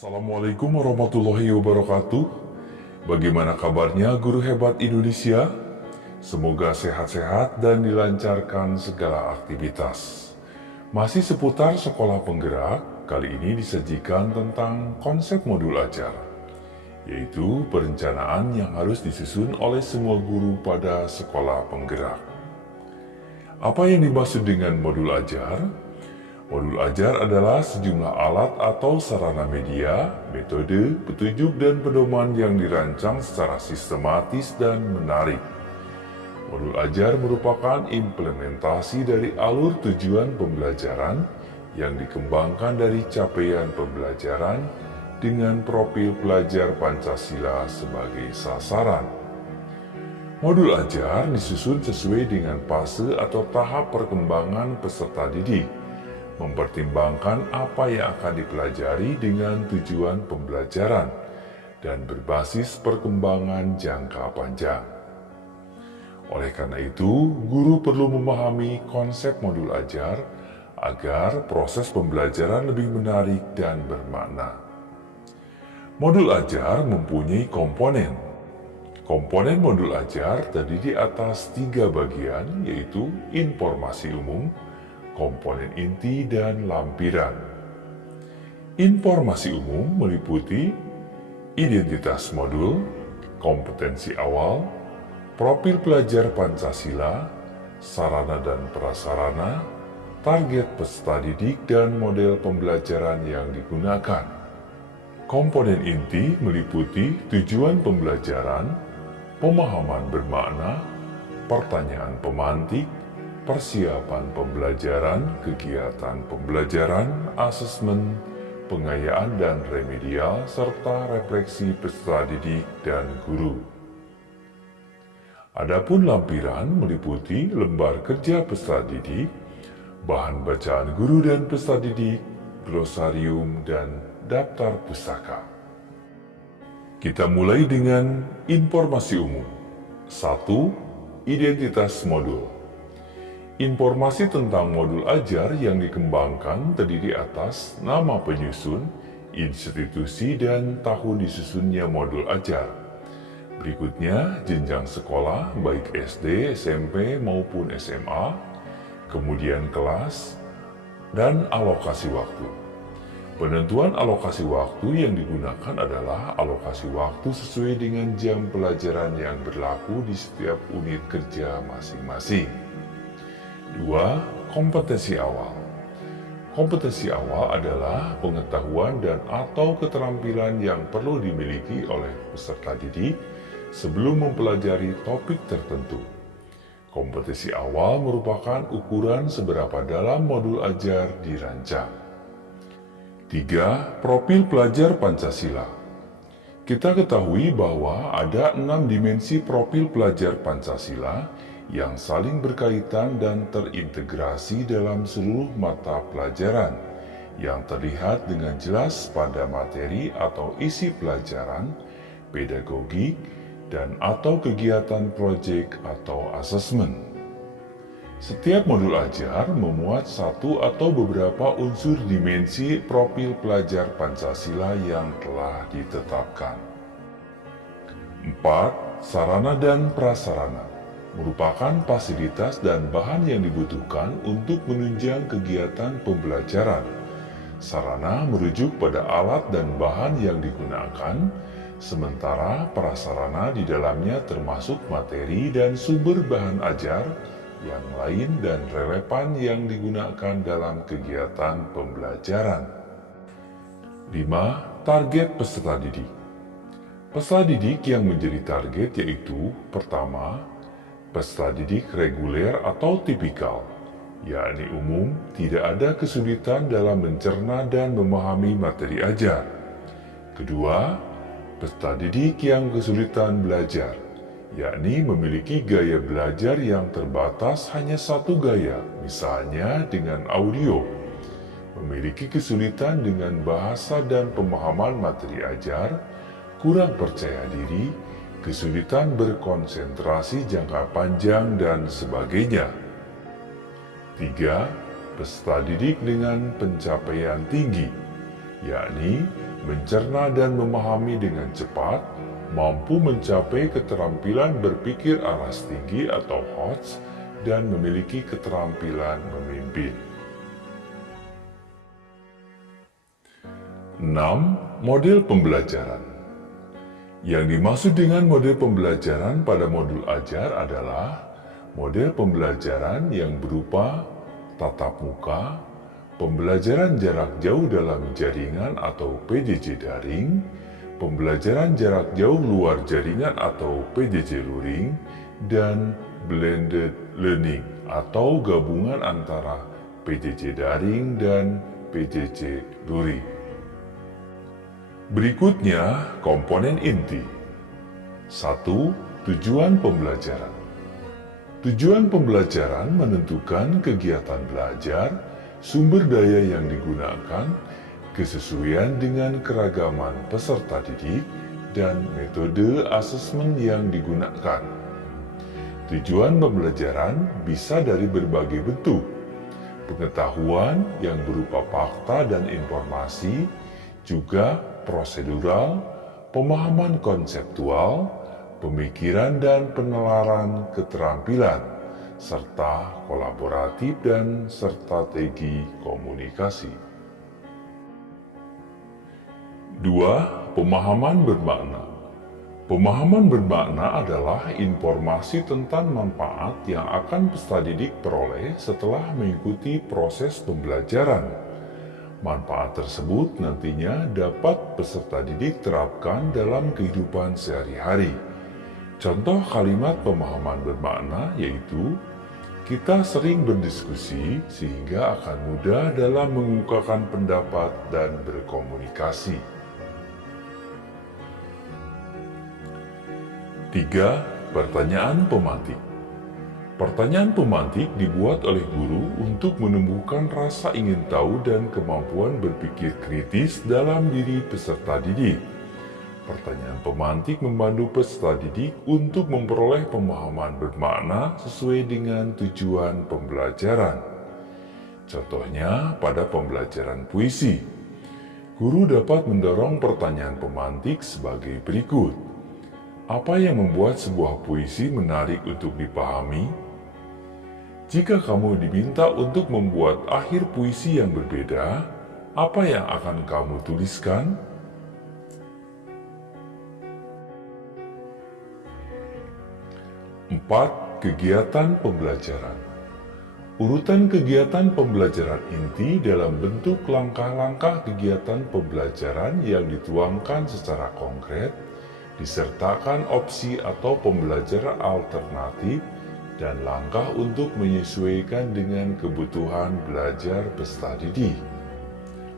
Assalamualaikum warahmatullahi wabarakatuh. Bagaimana kabarnya guru hebat Indonesia? Semoga sehat-sehat dan dilancarkan segala aktivitas. Masih seputar sekolah penggerak, kali ini disajikan tentang konsep modul ajar, yaitu perencanaan yang harus disusun oleh semua guru pada sekolah penggerak. Apa yang dimaksud dengan modul ajar? Modul ajar adalah sejumlah alat atau sarana media, metode, petunjuk, dan pedoman yang dirancang secara sistematis dan menarik. Modul ajar merupakan implementasi dari alur tujuan pembelajaran yang dikembangkan dari capaian pembelajaran dengan profil pelajar Pancasila sebagai sasaran. Modul ajar disusun sesuai dengan fase atau tahap perkembangan peserta didik, mempertimbangkan apa yang akan dipelajari dengan tujuan pembelajaran, dan berbasis perkembangan jangka panjang. Oleh karena itu, guru perlu memahami konsep modul ajar agar proses pembelajaran lebih menarik dan bermakna. Modul ajar mempunyai komponen. Komponen modul ajar terdiri atas 3 bagian, yaitu informasi umum, komponen inti, dan lampiran. Informasi umum meliputi identitas modul, kompetensi awal, profil pelajar Pancasila, sarana dan prasarana, target peserta didik, dan model pembelajaran yang digunakan. Komponen inti meliputi tujuan pembelajaran, pemahaman bermakna, pertanyaan pemantik, persiapan pembelajaran, kegiatan pembelajaran, asesmen, pengayaan dan remedial, serta refleksi peserta didik dan guru. Adapun lampiran meliputi lembar kerja peserta didik, bahan bacaan guru dan peserta didik, glosarium, dan daftar pustaka. Kita mulai dengan informasi umum. 1. Identitas modul. Informasi tentang modul ajar yang dikembangkan terdiri atas nama penyusun, institusi, dan tahun disusunnya modul ajar. Berikutnya, jenjang sekolah baik SD, SMP, maupun SMA, kemudian kelas, dan alokasi waktu. Penentuan alokasi waktu yang digunakan adalah alokasi waktu sesuai dengan jam pelajaran yang berlaku di setiap unit kerja masing-masing. 2. Kompetensi awal. Kompetensi awal adalah pengetahuan dan atau keterampilan yang perlu dimiliki oleh peserta didik sebelum mempelajari topik tertentu. Kompetensi awal merupakan ukuran seberapa dalam modul ajar dirancang. 3. Profil pelajar Pancasila. Kita ketahui bahwa ada 6 dimensi profil pelajar Pancasila yang saling berkaitan dan terintegrasi dalam seluruh mata pelajaran, yang terlihat dengan jelas pada materi atau isi pelajaran, pedagogik, dan atau kegiatan proyek atau asesmen. Setiap modul ajar memuat satu atau beberapa unsur dimensi profil pelajar Pancasila yang telah ditetapkan. 4. Sarana dan prasarana merupakan fasilitas dan bahan yang dibutuhkan untuk menunjang kegiatan pembelajaran. Sarana merujuk pada alat dan bahan yang digunakan, sementara prasarana di dalamnya termasuk materi dan sumber bahan ajar yang lain dan relevan yang digunakan dalam kegiatan pembelajaran. 5. Target peserta didik. Peserta didik yang menjadi target yaitu: pertama, peserta didik reguler atau tipikal, yakni umum, tidak ada kesulitan dalam mencerna dan memahami materi ajar. Kedua, peserta didik yang kesulitan belajar, yakni memiliki gaya belajar yang terbatas hanya satu gaya, misalnya dengan audio, memiliki kesulitan dengan bahasa dan pemahaman materi ajar, kurang percaya diri, kesulitan berkonsentrasi jangka panjang, dan sebagainya. 3. Peserta didik dengan pencapaian tinggi, yakni mencerna dan memahami dengan cepat, mampu mencapai keterampilan berpikir alas tinggi atau HOTS, dan memiliki keterampilan memimpin. 6. Model pembelajaran. Yang dimaksud dengan model pembelajaran pada modul ajar adalah model pembelajaran yang berupa tatap muka, pembelajaran jarak jauh dalam jaringan atau PJJ daring, pembelajaran jarak jauh luar jaringan atau PJJ luring, dan blended learning atau gabungan antara PJJ daring dan PJJ luring. Berikutnya, komponen inti. 1. Tujuan pembelajaran. Tujuan pembelajaran menentukan kegiatan belajar, sumber daya yang digunakan, kesesuaian dengan keragaman peserta didik, dan metode asesmen yang digunakan. Tujuan pembelajaran bisa dari berbagai bentuk. Pengetahuan yang berupa fakta dan informasi, juga prosedural, pemahaman konseptual, pemikiran dan penalaran keterampilan, serta kolaboratif dan strategi komunikasi. 2. Pemahaman bermakna. Pemahaman bermakna adalah informasi tentang manfaat yang akan peserta didik peroleh setelah mengikuti proses pembelajaran. Manfaat tersebut nantinya dapat peserta didik terapkan dalam kehidupan sehari-hari. Contoh kalimat pemahaman bermakna yaitu, kita sering berdiskusi sehingga akan mudah dalam mengungkapkan pendapat dan berkomunikasi. 3. Pertanyaan pemantik. Pertanyaan pemantik dibuat oleh guru untuk menumbuhkan rasa ingin tahu dan kemampuan berpikir kritis dalam diri peserta didik. Pertanyaan pemantik membantu peserta didik untuk memperoleh pemahaman bermakna sesuai dengan tujuan pembelajaran. Contohnya pada pembelajaran puisi, guru dapat mendorong pertanyaan pemantik sebagai berikut. Apa yang membuat sebuah puisi menarik untuk dipahami? Jika kamu diminta untuk membuat akhir puisi yang berbeda, apa yang akan kamu tuliskan? 4. Kegiatan pembelajaran. Urutan kegiatan pembelajaran inti dalam bentuk langkah-langkah kegiatan pembelajaran yang dituangkan secara konkret, disertakan opsi atau pembelajaran alternatif, dan langkah untuk menyesuaikan dengan kebutuhan belajar peserta didik.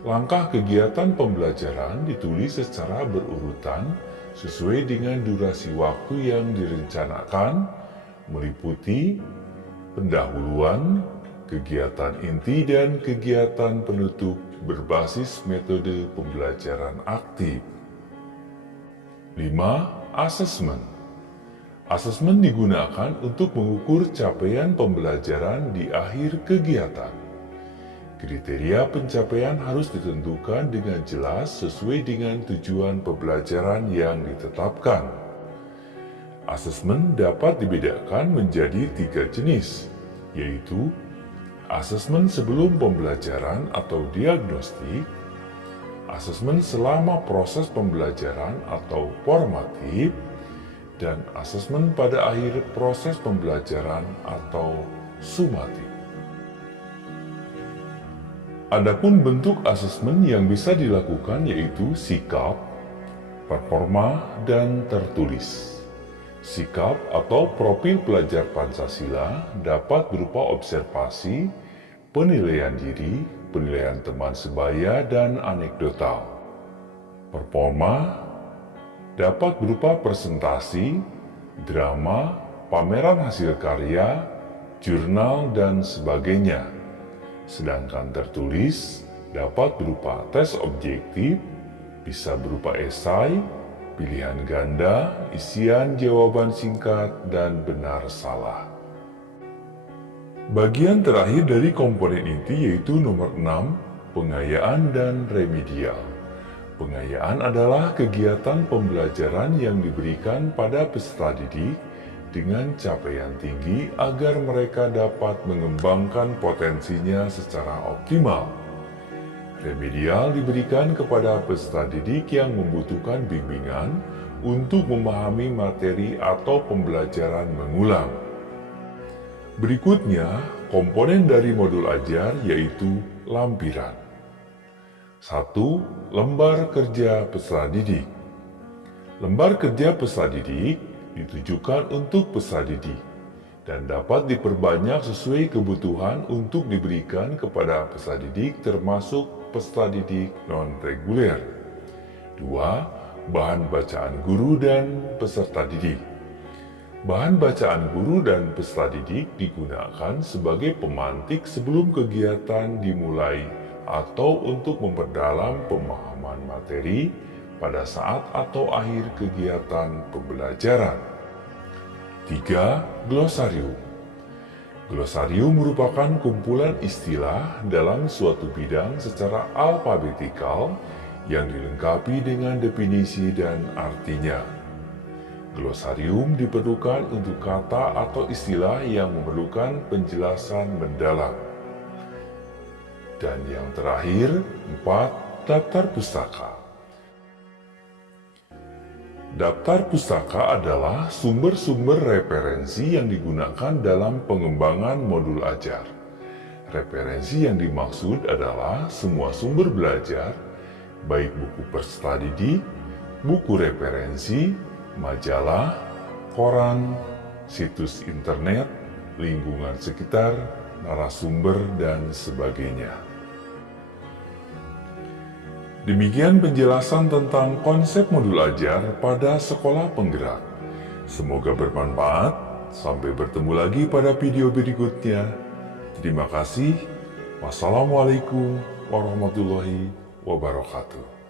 Langkah kegiatan pembelajaran ditulis secara berurutan sesuai dengan durasi waktu yang direncanakan, meliputi pendahuluan, kegiatan inti, dan kegiatan penutup berbasis metode pembelajaran aktif. 5. Asesmen. Asesmen digunakan untuk mengukur capaian pembelajaran di akhir kegiatan. Kriteria pencapaian harus ditentukan dengan jelas sesuai dengan tujuan pembelajaran yang ditetapkan. Asesmen dapat dibedakan menjadi 3 jenis, yaitu asesmen sebelum pembelajaran atau diagnostik, asesmen selama proses pembelajaran atau formatif, dan asesmen pada akhir proses pembelajaran atau sumatif. Adapun bentuk asesmen yang bisa dilakukan yaitu sikap, performa, dan tertulis. Sikap atau profil pelajar Pancasila dapat berupa observasi, penilaian diri, penilaian teman sebaya, dan anekdotal. Performa dapat berupa presentasi, drama, pameran hasil karya, jurnal, dan sebagainya. Sedangkan tertulis dapat berupa tes objektif, bisa berupa esai, pilihan ganda, isian jawaban singkat, dan benar salah. Bagian terakhir dari komponen inti yaitu nomor 6, pengayaan dan remedial. Pengayaan adalah kegiatan pembelajaran yang diberikan pada peserta didik dengan capaian tinggi agar mereka dapat mengembangkan potensinya secara optimal. Remedial diberikan kepada peserta didik yang membutuhkan bimbingan untuk memahami materi atau pembelajaran mengulang. Berikutnya, komponen dari modul ajar yaitu lampiran. 1. Lembar kerja peserta didik. Lembar kerja peserta didik ditujukan untuk peserta didik dan dapat diperbanyak sesuai kebutuhan untuk diberikan kepada peserta didik termasuk peserta didik non-reguler. 2. Bahan bacaan guru dan peserta didik. Bahan bacaan guru dan peserta didik digunakan sebagai pemantik sebelum kegiatan dimulai atau untuk memperdalam pemahaman materi pada saat atau akhir kegiatan pembelajaran. 3. Glosarium. Glosarium merupakan kumpulan istilah dalam suatu bidang secara alfabetikal yang dilengkapi dengan definisi dan artinya. Glosarium diperlukan untuk kata atau istilah yang memerlukan penjelasan mendalam. Dan yang terakhir, 4. Daftar pustaka. Daftar pustaka adalah sumber-sumber referensi yang digunakan dalam pengembangan modul ajar. Referensi yang dimaksud adalah semua sumber belajar, baik buku peserta didik, buku referensi, majalah, koran, situs internet, lingkungan sekitar, narasumber, dan sebagainya. Demikian penjelasan tentang konsep modul ajar pada sekolah penggerak. Semoga bermanfaat. Sampai bertemu lagi pada video berikutnya. Terima kasih. Wassalamualaikum warahmatullahi wabarakatuh.